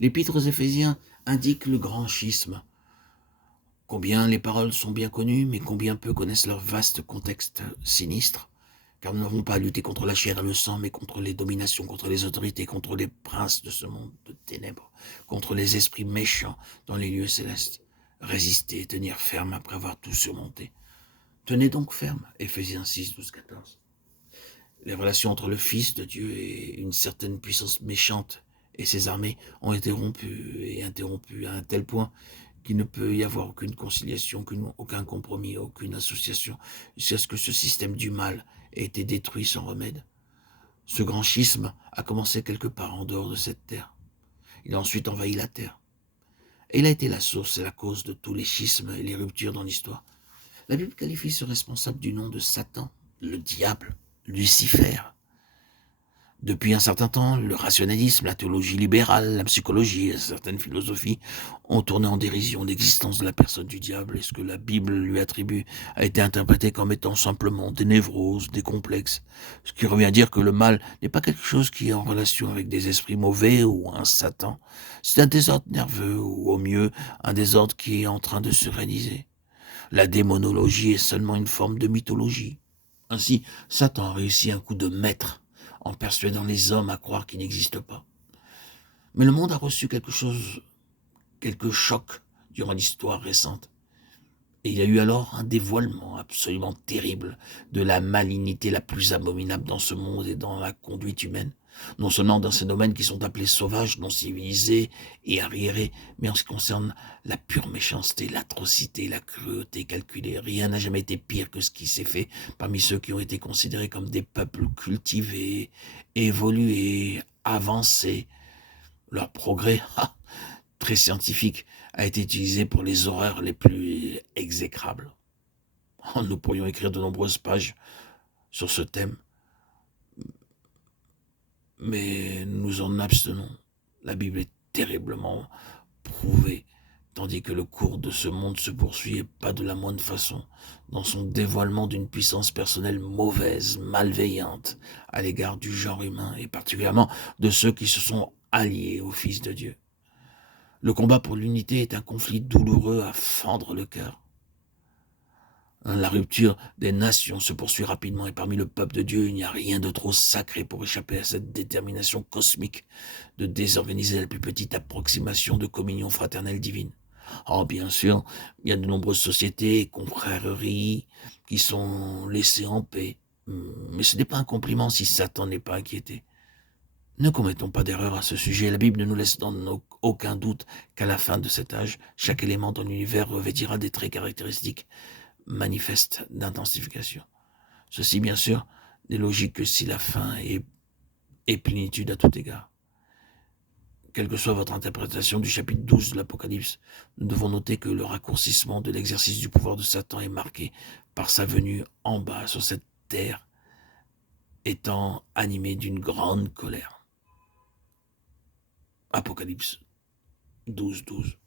L'Épître aux Éphésiens indique le grand schisme. Combien les paroles sont bien connues, mais combien peu connaissent leur vaste contexte sinistre, car nous n'avons pas à lutter contre la chair et le sang, mais contre les dominations, contre les autorités, contre les princes de ce monde de ténèbres, contre les esprits méchants dans les lieux célestes. Résister et tenir ferme après avoir tout surmonté. Tenez donc ferme, Éphésiens 6, 12, 14. Les relations entre le Fils de Dieu et une certaine puissance méchante et ses armées ont été rompues et interrompues à un tel point qu'il ne peut y avoir aucune conciliation, aucun compromis, aucune association, jusqu'à ce que ce système du mal ait été détruit sans remède. Ce grand schisme a commencé quelque part en dehors de cette terre. Il a ensuite envahi la terre. Et il a été la source et la cause de tous les schismes et les ruptures dans l'histoire. La Bible qualifie ce responsable du nom de Satan, le diable, Lucifer. Depuis un certain temps, le rationalisme, la théologie libérale, la psychologie et certaines philosophies ont tourné en dérision l'existence de la personne du diable et ce que la Bible lui attribue a été interprété comme étant simplement des névroses, des complexes, ce qui revient à dire que le mal n'est pas quelque chose qui est en relation avec des esprits mauvais ou un Satan, c'est un désordre nerveux ou au mieux un désordre qui est en train de se réaliser. La démonologie est seulement une forme de mythologie. Ainsi, Satan a réussi un coup de maître en persuadant les hommes à croire qu'il n'existe pas. Mais le monde a reçu quelques chocs durant l'histoire récente. Et il y a eu alors un dévoilement absolument terrible de la malignité la plus abominable dans ce monde et dans la conduite humaine. Non seulement dans ces domaines qui sont appelés sauvages, non civilisés et arriérés, mais en ce qui concerne la pure méchanceté, l'atrocité, la cruauté calculée. Rien n'a jamais été pire que ce qui s'est fait parmi ceux qui ont été considérés comme des peuples cultivés, évolués, avancés. Leur progrès, très scientifique, a été utilisé pour les horreurs les plus exécrables. Nous pourrions écrire de nombreuses pages sur ce thème, mais nous en abstenons. La Bible est terriblement prouvée, tandis que le cours de ce monde se poursuit et pas de la moindre façon, dans son dévoilement d'une puissance personnelle mauvaise, malveillante, à l'égard du genre humain, et particulièrement de ceux qui se sont alliés au Fils de Dieu. Le combat pour l'unité est un conflit douloureux à fendre le cœur. La rupture des nations se poursuit rapidement et parmi le peuple de Dieu, il n'y a rien de trop sacré pour échapper à cette détermination cosmique de désorganiser la plus petite approximation de communion fraternelle divine. Oh, bien sûr, il y a de nombreuses sociétés et confréries qui sont laissées en paix, mais ce n'est pas un compliment si Satan n'est pas inquiété. Ne commettons pas d'erreur à ce sujet, la Bible ne nous laisse dans aucun doute qu'à la fin de cet âge, chaque élément dans l'univers revêtira des traits caractéristiques manifeste d'intensification. Ceci, bien sûr, n'est logique que si la fin est plénitude à tout égard. Quelle que soit votre interprétation du chapitre 12 de l'Apocalypse, nous devons noter que le raccourcissement de l'exercice du pouvoir de Satan est marqué par sa venue en bas sur cette terre, étant animé d'une grande colère. Apocalypse 12, 12.